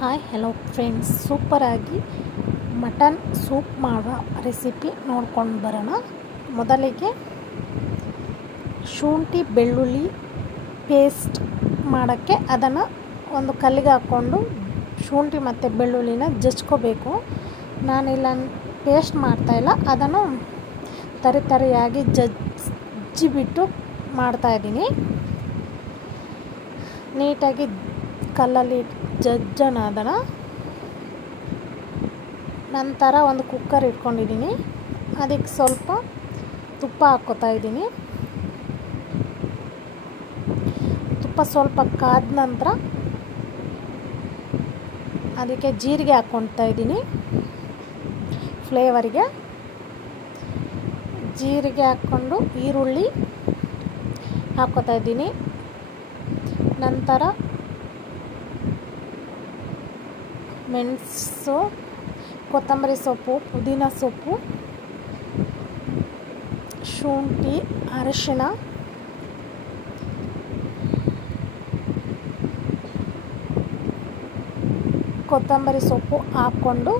Hi hello friends, ಸೂಪರಾಗಿ mutton soup ಮಾಡೋ recipe ನೋಡ್ಕೊಂಡು ಬರೋಣ. ಮೊದಲಿಗೆ ಶುಂಠಿ ಬೆಳ್ಳುಳ್ಳಿ ಪೇಸ್ಟ್ ಮಾಡೋಕ್ಕೆ ಅದನ್ನು ಒಂದು ಕಲ್ಲಿಗೆ ಹಾಕ್ಕೊಂಡು ಶುಂಠಿ ಮತ್ತು ಬೆಳ್ಳುಳ್ಳಿನ ಜಜ್ಕೋಬೇಕು. ನಾನಿಲ್ಲ ಪೇಸ್ಟ್ ಮಾಡ್ತಾಯಿಲ್ಲ, ಅದನ್ನು ತರಿಯಾಗಿ ಜಜ್ಜಿಬಿಟ್ಟು ಮಾಡ್ತಾಯಿದ್ದೀನಿ. ನೀಟಾಗಿ ಕಲ್ಲಲ್ಲಿ ಜಜ್ಜೋಣ ಅದನ್ನು. ನಂತರ ಒಂದು ಕುಕ್ಕರ್ ಇಟ್ಕೊಂಡಿದ್ದೀನಿ, ಅದಕ್ಕೆ ಸ್ವಲ್ಪ ತುಪ್ಪ ಹಾಕ್ಕೋತಾ ಇದ್ದೀನಿ. ತುಪ್ಪ ಸ್ವಲ್ಪ ಕಾದ ನಂತರ ಅದಕ್ಕೆ ಜೀರಿಗೆ ಹಾಕ್ಕೊಳ್ತಾ ಇದ್ದೀನಿ. ಫ್ಲೇವರಿಗೆ ಜೀರಿಗೆ ಹಾಕ್ಕೊಂಡು ಈರುಳ್ಳಿ ಹಾಕ್ಕೋತಾ ಇದ್ದೀನಿ. ನಂತರ ಮೆಣಸು, ಕೊತ್ತಂಬರಿ ಸೊಪ್ಪು, ಪುದೀನ ಸೊಪ್ಪು, ಶುಂಠಿ, ಅರಿಶಿಣ, ಕೊತ್ತಂಬರಿ ಸೊಪ್ಪು ಹಾಕ್ಕೊಂಡು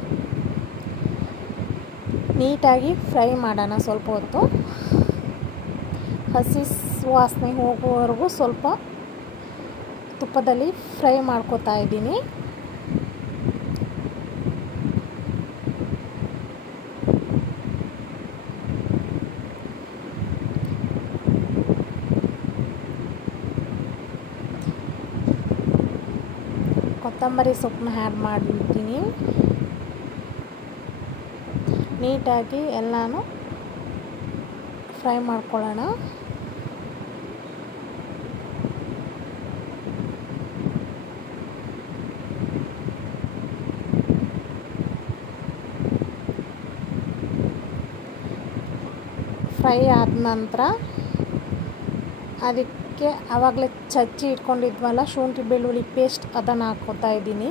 ನೀಟಾಗಿ ಫ್ರೈ ಮಾಡೋಣ. ಸ್ವಲ್ಪ ಹೊತ್ತು ಹಸಿ ವಾಸನೆ ಹೋಗುವವರೆಗೂ ಸ್ವಲ್ಪ ತುಪ್ಪದಲ್ಲಿ ಫ್ರೈ ಮಾಡ್ಕೋತಾ ಇದ್ದೀನಿ. ಕೊತ್ತಂಬರಿ ಸೊಪ್ಪನ್ನ ಆ್ಯಡ್ ಮಾಡಿದ್ದೀನಿ. ನೀಟಾಗಿ ಎಲ್ಲನೂ ಫ್ರೈ ಮಾಡ್ಕೊಳ್ಳೋಣ. ಫ್ರೈ ಆದ ನಂತರ ಅದಕ್ಕೆ ಆವಾಗಲೇ ಚಚ್ಚಿ ಇಟ್ಕೊಂಡಿದ್ವಲ್ಲ ಶುಂಠಿ ಬೆಳ್ಳುಳ್ಳಿ ಪೇಸ್ಟ್, ಅದನ್ನು ಹಾಕ್ಕೋತಾ ಇದ್ದೀನಿ.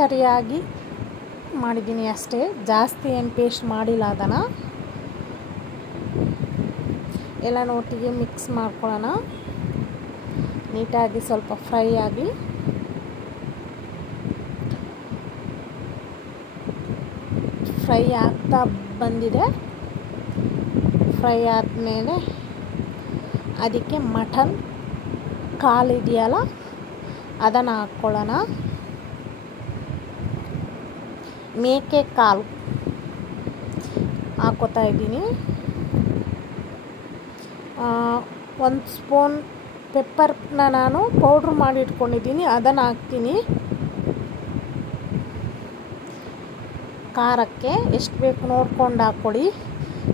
ತರಿಯಾಗಿ ಮಾಡಿದ್ದೀನಿ ಅಷ್ಟೇ, ಜಾಸ್ತಿ ಏನು ಪೇಸ್ಟ್ ಮಾಡಿಲ್ಲ. ಅದನ್ನು ಎಲ್ಲ ಒಟ್ಟಿಗೆ ಮಿಕ್ಸ್ ಮಾಡ್ಕೊಳ್ಳೋಣ. ನೀಟಾಗಿ ಸ್ವಲ್ಪ ಫ್ರೈ ಆಗಿ ಫ್ರೈ ಆಗ್ತಾ ಬಂದಿದೆ. ಫ್ರೈ ಆದಮೇಲೆ ಅದಕ್ಕೆ ಮಟನ್ ಕಾಲು ಇದೆಯಲ್ಲ ಅದನ್ನು ಹಾಕ್ಕೊಳ್ಳೋಣ. ಮೇಕೆ ಕಾಲು ಹಾಕ್ಕೋತಾ ಇದ್ದೀನಿ. 1 ಸ್ಪೂನ್ ಪೆಪ್ಪರ್ನ ನಾನು ಪೌಡ್ರ್ ಮಾಡಿ ಇಟ್ಕೊಂಡಿದ್ದೀನಿ, ಅದನ್ನು ಹಾಕ್ತೀನಿ. ಖಾರಕ್ಕೆ ಎಷ್ಟು ಬೇಕು ನೋಡ್ಕೊಂಡು ಹಾಕ್ಕೊಳ್ಳಿ.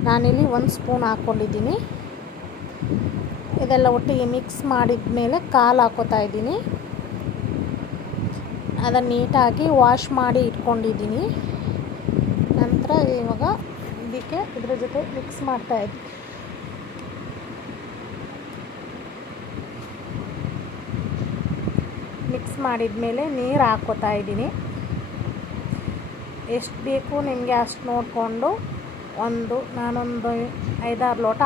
ನಾನಿಲ್ಲಿ 1 ಸ್ಪೂನ್ ಹಾಕ್ಕೊಂಡಿದ್ದೀನಿ. ಇದೆಲ್ಲ ಒಟ್ಟಿಗೆ ಮಿಕ್ಸ್ ಮಾಡಿದ ಮೇಲೆ ಕಾಲು ಹಾಕ್ಕೋತಾ ಇದ್ದೀನಿ. ಅದನ್ನು ನೀಟಾಗಿ ವಾಶ್ ಮಾಡಿ ಇಟ್ಕೊಂಡಿದ್ದೀನಿ. ನಂತರ ಇವಾಗ ಇದಕ್ಕೆ ಇದ್ರ ಜೊತೆ ಮಿಕ್ಸ್ ಮಾಡ್ತಾಯಿದ್ದೀನಿ. ಮಿಕ್ಸ್ ಮಾಡಿದ ಮೇಲೆ ನೀರು ಹಾಕ್ಕೋತಾ ಇದ್ದೀನಿ. ಎಷ್ಟು ಬೇಕು ನಿಮಗೆ ಅಷ್ಟು ನೋಡಿಕೊಂಡು ನಾನೊಂದು 5-6 ಲೋಟ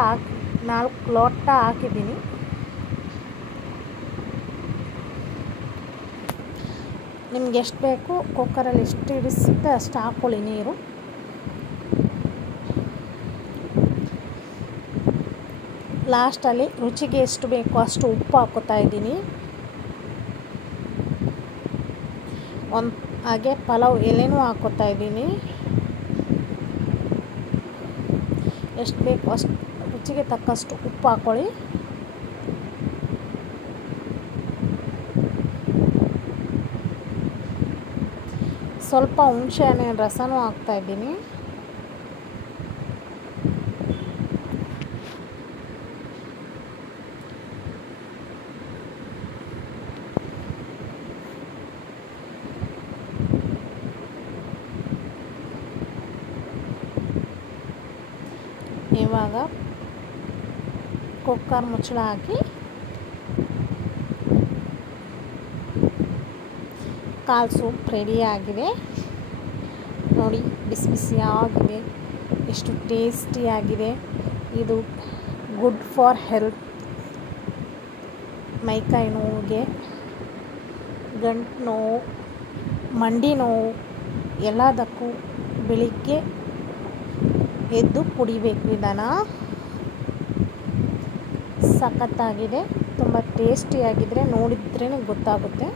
4 ಲೋಟ ಹಾಕಿದ್ದೀನಿ. ನಿಮ್ಗೆ ಎಷ್ಟು ಬೇಕು ಕುಕ್ಕರಲ್ಲಿ ಎಷ್ಟು ಹಿಡಿಸುತ್ತೆ ಅಷ್ಟು ಹಾಕ್ಕೊಳ್ಳಿ ನೀರು. ಲಾಸ್ಟಲ್ಲಿ ರುಚಿಗೆ ಎಷ್ಟು ಬೇಕು ಅಷ್ಟು ಉಪ್ಪು ಹಾಕ್ಕೋತಾ ಇದ್ದೀನಿ. ಹಾಗೆ ಪಲಾವ್ ಎಲೆನೂ ಹಾಕ್ಕೋತಾ ಇದ್ದೀನಿ. ಎಷ್ಟು ಬೇಕು ಅಷ್ಟು ರುಚಿಗೆ ತಕ್ಕಷ್ಟು ಉಪ್ಪು ಹಾಕ್ಕೊಳ್ಳಿ. ಸ್ವಲ್ಪ ಹುಣಸೆ ಹಣ್ಣಿನ ರಸನೂ ಹಾಕ್ತಾ ಇದ್ದೀನಿ. ಇವಾಗ ಕುಕ್ಕರ್ ಮುಚ್ಚಳ ಹಾಕಿ ಕಾಲ್ ಸೂಪ್ ರೆಡಿಯಾಗಿದೆ ನೋಡಿ. ಬಿಸಿ ಬಿಸಿಯಾಗಿದೆ, ಎಷ್ಟು ಟೇಸ್ಟಿಯಾಗಿದೆ. ಇದು ಗುಡ್ ಫಾರ್ ಹೆಲ್ತ್. ಮೈಕೈ ನೋವಿಗೆ ಗಂಟು ನೋವು, ಮಂಡಿ ನೋವು ಎಲ್ಲದಕ್ಕೂ ಬೆಳಿಗ್ಗೆ ಎದ್ದು ಕುಡಿಬೇಕು ಇದನ್ನು. ಸಖತ್ತಾಗಿದೆ, ತುಂಬ ಟೇಸ್ಟಿಯಾಗಿದ್ದರೆ ನೋಡಿದ್ರೇ ಗೊತ್ತಾಗುತ್ತೆ.